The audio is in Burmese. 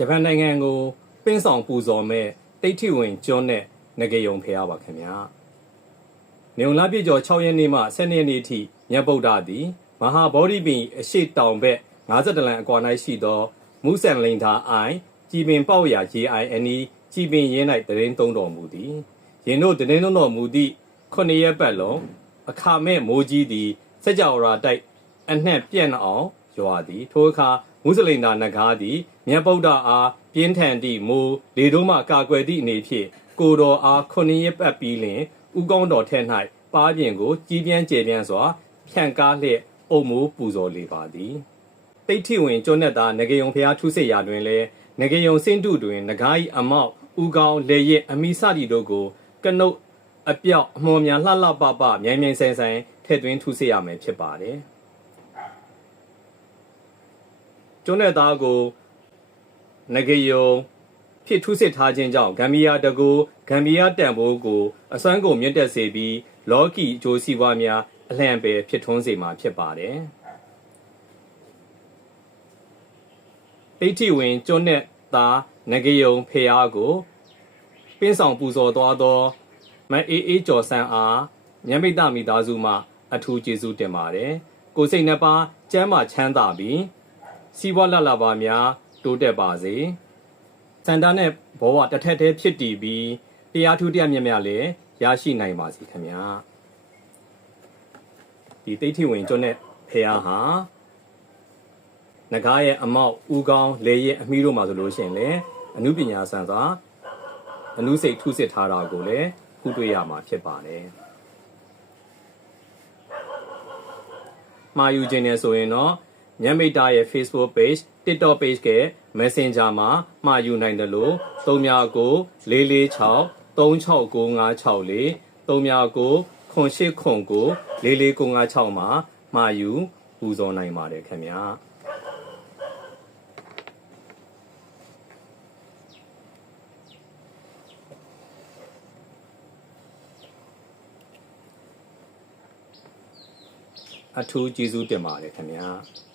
ဂျပန်နိုင်ငံကိုပင်းဆောင်ပူဇော်မဲ့တိတ်ထိဝင်ကျွန်းနဲ့ငကေယုံဖျားပါခင်ဗျာနေုံလာပြည့်ကျော်6ရက်နေ့မှ12ရက်နေ့ထိမြတ်ဗုဒ္ဓသည်မဟာဗောဓိပင်အရှိတောင်ဘက်50တလန်အကွာ၌ရှိသောမုဆန်လိန်သာအိုင်ကြည်ပင်ပေါက်ရာ JINE ကြည်ပင်ရင်း၌တရင်သုံးတော်မူသည်ယင်တို့တရင်သုံးတော်မူသည့်ခုနှစ်ရက်ပတ်လုံးအခါမဲ့မိုးကြီးသည်စကြဝဠာတိုက်အနှံ့ပြန့်အောင်ရွာသည်ထိုအခါ မုစလိန်သာနဂါးသည်မြတ်ဗုဒ္ဓအားပြင်းထန်သည့်မိုးလေတို့မှကာကွယ်သည့်အနေဖြင့်ကိုတော်အားခုနှစ်ရက်ပတ်ပြီးလင်ဥကောင်းတော်ထက်၌ပါးပြင်ကိုကြီးပြန်းကျယ်ပြန့်စွာဖြန့်ကားလျက်အုံမိုးပူဇော်လေပါသည်တိတ်ထိဝင်ကျွန်းနဲ့သားငကေယုံဖျားထူးစစ်ရာတွင်လည်းငကေယုံစင်းတုတွင်ငကားဤအမောက်ဥကောင်းလေရက်အမိစတီတို့ကိုကနုတ်အပြောက်အမော်များလှလှပပမြိုင်မြိုင်ဆိုင်ဆိုင်ထည့်သွင်းထူးစစ်ရမယ်ဖြစ်ပါတယ် ကျွန်းနဲ့သားကိုငကေယုံဖြစ်ထူးစစ်ထားခြင်းကြောင့်ဂမ်ဘီယာတကူဂမ်ဘီယာတန်ဖိုးကိုအစွမ်းကုန်မြင့်တက်စေပြီးလော်ကီအကျိုးစီးပွားများအလှံပယ်ဖြစ်ထွန်းစေမှာဖြစ်ပါတယ်တိဋ္ဌိဝင်ကျွန်းနဲ့သားငကယုံဖေအားကိုပင်းဆောင်ပူဇော်သွားသောမအေးအေးကျော်ဆန်းအားမြတ်မိတ္တမိသားစုမှ အထူးကျေးဇူးတင်ပါတယ်။ကိုယ်စိတ်နှစ်ပါးကျမ်းမာချမ်းသာပြီး စီးပွားလတ်လာပါများတိုးတက်ပါစေ။စန္ဒာနဲ့ဘောဝတစ်ထက်တည်းဖြစ်တည်ပြီးတရားထူးတရားမြတ်မြတ်လည်းရရှိနိုင်ပါစေခင်ဗျာ။ဒီတိဋ္ဌိဝင်ကျွန်းနဲ့ဖေအားဟာနဂါးရဲ့အမောက်ဦးကောင်းလေရဲ့အမီးတို့မှာဆိုလို့ရှိရင်လည်းအမှုပညာဆန်စွာအမှုစိတ်ထုစစ်ထားတာကိုလည်းခုတွေ့ရမှာဖြစ်ပါတယ်။မှာယူခြင်းနဲ့ဆိုရင်တော့ ညမိတ်တာရဲ့ Facebook page, TikTok page က Messenger မှာမှာယူနိုင်တယ်လို့39ကို446 369564 39ခွန်8ခွန်ကို44956မှာမှာယူပူဇော်နိုင်ပါတယ်ခင်ဗျာ။အထူးကျေးဇူးတင်ပါတယ်ခင်ဗျာ။